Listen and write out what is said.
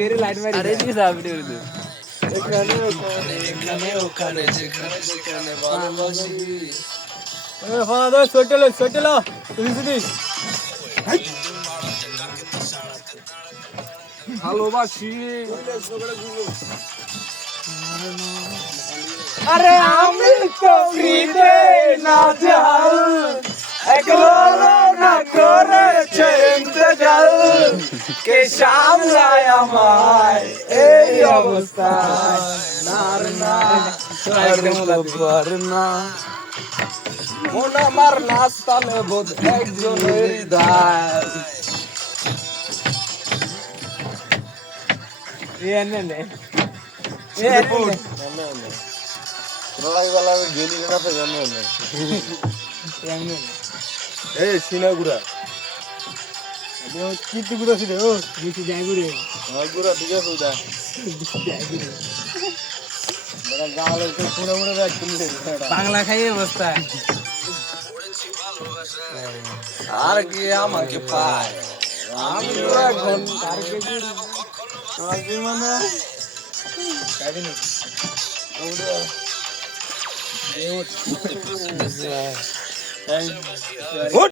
আরে দিস আপনি উর্দু ওখানে যেখানে যেখানে ভালোবাসি ভালোবাসি আরে আমি তো ফ্রিতে না যাও একলো না করেছে ইন্তজার কে সামলায় আমায় এই অবস্থায় নার না না মন আমার নাস্তালে বোধ একজনের হৃদয় এই সিনাগুড়া গুড়া ঠিক আছে ওটা বাংলা খাই অবস্থা আর কি আমাকে পায় আমি তো এখন মানে